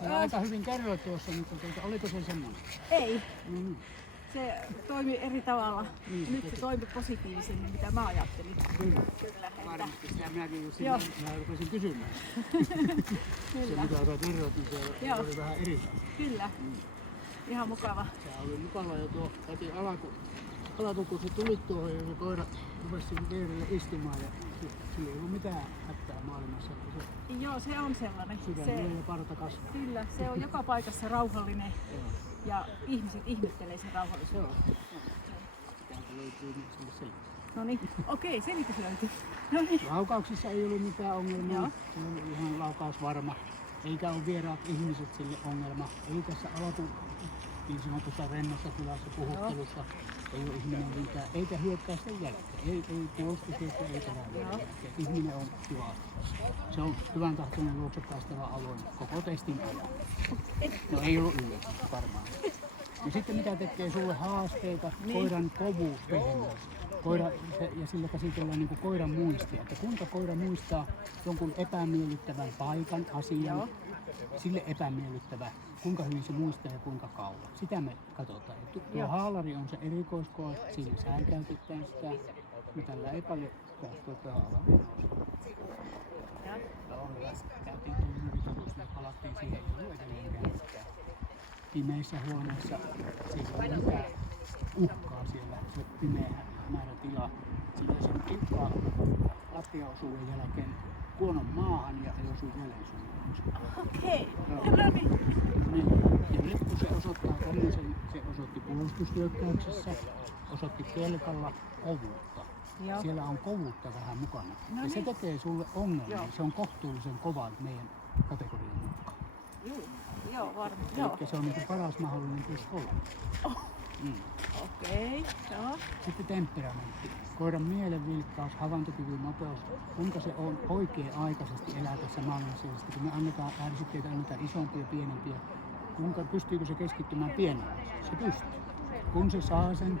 Se aika hyvin kerroit tuossa, mutta oliko se semmoinen? Ei. Mm. Se toimi eri tavalla. Nyt se toimi positiivisemmin, mitä mä ajattelin. Kyllä. Kyllä. Varmasti sitä minäkin just Joo. sinne rupesin kysymään. Se Kyllä. mitä sä kerroit, niin se Joo. oli vähän erilainen. Kyllä. Ihan mukava. Se oli mukava jo tuo heti alku kun se tuli tuohon ja se koira rupesi siihen vierelle istumaan ja sillä ei ollut mitään hätää maailmassa. Se Joo, se on sellainen. sydän Se, ja parta kasvaa. kyllä, se on joka paikassa rauhallinen Joo. ja ihmiset ihmettelee sen rauhallisuuden. Joo. Täältä löytyy nyt sille selitys. No niin, okei, selitys löytyy. No niin. Laukauksissa ei ollut mitään ongelmaa. Joo. Se on ihan laukausvarma. Eikä ole vieraat ihmiset sille ongelma. Ei tässä alku niin sanotussa rennossa tilassa puhuttelussa ei ole ihminen mitään. Eikä hyökkää sen jälkeen. Ei puolustushyökkää eikä vähemmän. Ihminen on hyvä. Se on hyvän tahtoinen luokse päästävä avoin koko testin ajan. No ei ollut yleensä varmaan. Ja sitten mitä tekee sulle haasteita, koiran kovuus pehmeys. Ja sillä käsitellään niin kuin koiran muistia, että kuinka koira muistaa jonkun epämiellyttävän paikan, asian, sille epämiellyttävä, kuinka hyvin se muistaa ja kuinka kauan. Sitä me katsotaan. Ja tuo haalari on se erikoiskoe, siinä säikäytetään sitä, ja tällä ei paljon tuota haalari. Käytiin tunnuritutus, me palattiin siihen, ei ollut edelleenkään mitään. Pimeissä huoneissa siis ei ole mitään uhkaa siellä, se pimeä määrä tila. Sillä se tippaa lattiaosuuden jälkeen kuonon maahan ja ei osu jälleen sun. Okei. Niin. Ja nyt kun se osoittaa tämmöisen, se osoitti puolustushyökkäyksessä, osoitti kelkalla kovuutta. Joo. Siellä on kovuutta vähän mukana. No ja se niin. tekee sulle ongelmia. Joo. Se on kohtuullisen kova meidän kategorian mukaan. Joo, varmaan. Joo. Eli se on niin paras mahdollinen plus olla. Okei, joo. Sitten temperamentti. Koiran mielenvilkkaus, havaintokyvyn nopeus, kuinka se on oikea-aikaisesti elää tässä maailmassa. Kun me annetaan ärsykkeitä, annetaan isompia ja pienempiä, kuinka pystyykö se keskittymään pienellä? Se pystyy. Kun se saa sen,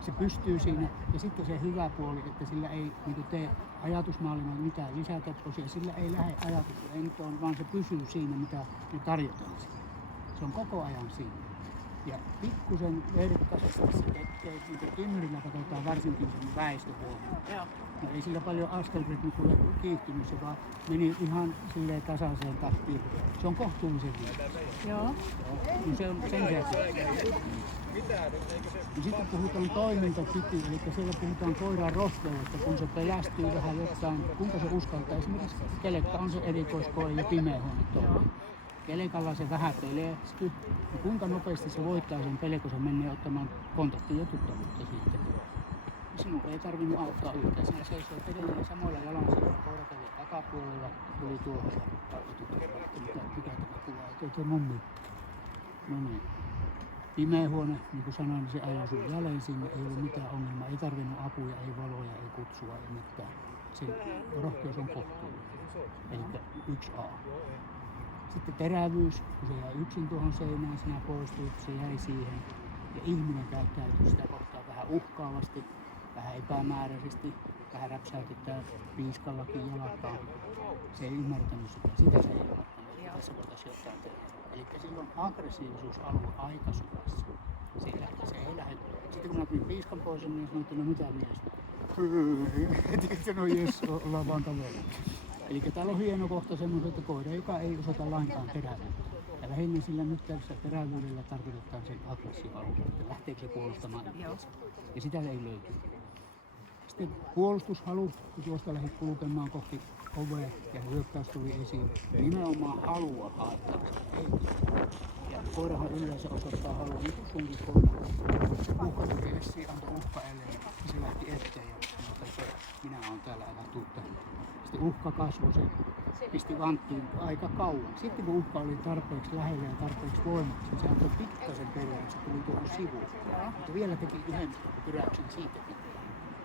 se pystyy siinä. Ja sitten se hyvä puoli, että sillä ei niin tee ajatusmaailmaan mitään lisätepposia, sillä ei lähde ajatuslentoon, vaan se pysyy siinä, mitä me tarjotaan. Se on koko ajan siinä. Ja pikkusen verkkaisesti se tekee, niin tynnyrillä katsotaan varsinkin sen väestöhuomioon. Joo. No ei sillä paljon askelrytmi tule kiihtynyt, se vaan meni ihan silleen tasaiseen tahtiin. Se on kohtuullisen hyvä. Joo. No se on sen lisäksi. Ja sitten puhutaan toimintakyky, eli siellä puhutaan koiran rohkeudesta, kun se pelästyy vähän jotain, kuinka se uskaltaa. Esimerkiksi kelekka on se erikoiskoe ja pimeä huone toimii. Kelekalla se vähän pelästyy, ja kuinka nopeasti se voittaa sen pelin, kun se menee ottamaan kontaktia ja tuttavuutta siitä. Sinun ei tarvinnut auttaa yhtään. Sinä seisoo edelleen samoilla jalansilla, koira kävi takapuolella, tuli tuohon ja tarkoitus, mikä tämä kuvaa, eikö mummi? No niin. Pimeä huone, niin kuin sanoin, niin se ajoi sun jälleen sinne, ei ollut mitään ongelmaa, ei tarvinnut apuja, ei valoja, ei kutsua, ei mitään. Se rohkeus on kohtuullinen, eli 1A. Sitten terävyys, kun se jäi yksin tuohon seinään, sinä poistuit, se jäi siihen. Ja ihminen käyttäytyy sitä kohtaa vähän uhkaavasti, vähän epämääräisesti, vähän räpsäytetään piiskallakin jalkaa. Se ei ymmärtänyt sitä se ei ymmärtänyt, että tässä voitaisiin jotain tehdä. Eli silloin aggressiivisuusalue aika syvässä. Se ei lähde. Sitten kun mä pidin piiskan pois, niin sanoin, että no mitä mies? Tiedätkö, no jes, ollaan vaan kavereita. Eli täällä on hieno kohta semmoinen, että koira, joka ei osata lainkaan terävyyttä. Ja lähinnä sillä nyt tässä terävyydellä tarkoitetaan sen aggressiivaluutta, että lähteekö se puolustamaan itseänsä. Ja sitä ei löyty. Sitten puolustushalu, kun tuosta lähdit kulkemaan kohti ovea ja hyökkäys tuli esiin, nimenomaan halua haettaa. Ja koirahan yleensä osoittaa halua, niin kuin sunkin koira. Uhka tuli esiin, antoi uhka elleen, ja se lähti eteen ja sanoi, että minä olen täällä, älä tuu tänne. Sitten uhka kasvoi, se pisti vanttiin aika kauan. Sitten kun uhka oli tarpeeksi lähellä ja tarpeeksi voimaksi, niin se antoi pikkasen perään, se tuli tuohon sivuun. Mutta vielä teki yhden pyräyksen siitäkin.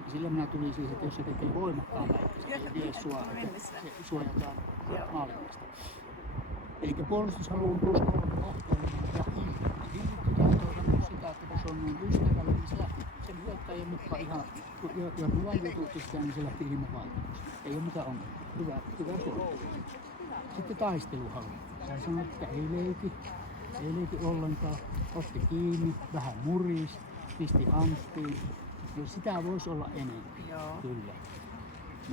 Ja silloin minä tulin siihen, että jos se tekee voimakkaan väikkeen, se vie sua, että se suojataan maailmasta. Eli puolustushalu on plus 3 kohteellinen ja hiilitty tahtoo sitä, että kun se on noin ystävällinen, niin se lähti sen hyökkäjän mukaan ihan, ja kun vaikututti sitä, niin se lähti ilman vaikutusta. Ei ole mitään ongelmaa. Hyvä suoritus. Sitten taisteluhalu. Hän sanoi, että ei leiki ollenkaan. Otti kiinni, vähän muris, pisti hanttiin. No sitä voisi olla enemmän, Joo. kyllä.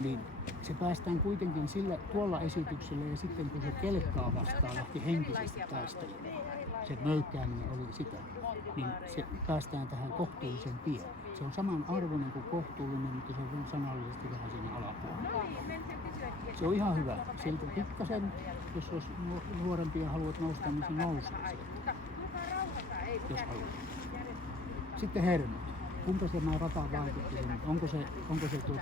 Niin se päästään kuitenkin sillä tuolla esityksellä ja sitten kun se kelkkaa vastaan lähti henkisesti taistelemaan, se möykkääminen oli sitä, niin se päästään tähän kohtuullisen pian. Se on saman arvoinen kuin kohtuullinen, mutta se on sanallisesti vähän siinä alapuolella. Se on ihan hyvä. Sieltä pikkasen, jos olisi nuorempi ja haluat nousta, niin se nousee sieltä, jos haluat. Sitten hermot. Kuinka tämä rata vaikutti? Onko se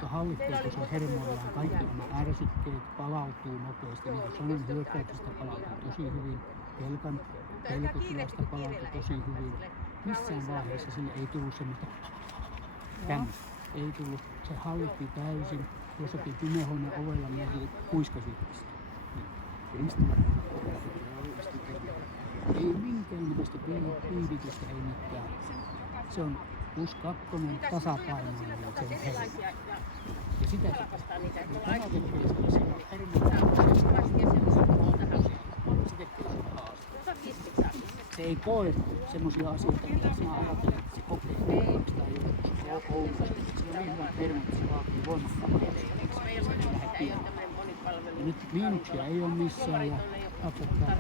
hallitseeko se hermoillaan kaikki nämä ärsykkeet, palautuu nopeasti, niin kuin sanoin, hyökkäyksestä palautuu tosi hyvin, pelkotilasta palautuu tosi hyvin. Missään vaiheessa sille ei tullut semmoista kämmästä. Ei tullut, se hallittiin täysin. Jossakin pimeähuoneen ovella niin kuiskasi tästä. Ei minkäännäköistä piivitystä, ei mitään. Se on plus 2 tasapainoinen sen hermo. Ja sitä tämä tekee sellaisia se ei koe semmoisia asioita, mitä sinä ajattelet, että se kokee voimaksi tai joskus outosti. Se on niin hyvä hermo, että se vaatii voimakkaammin. Se ei lähde pienemmän. Ja nyt miinuksia ei ole missään ja katsotaan.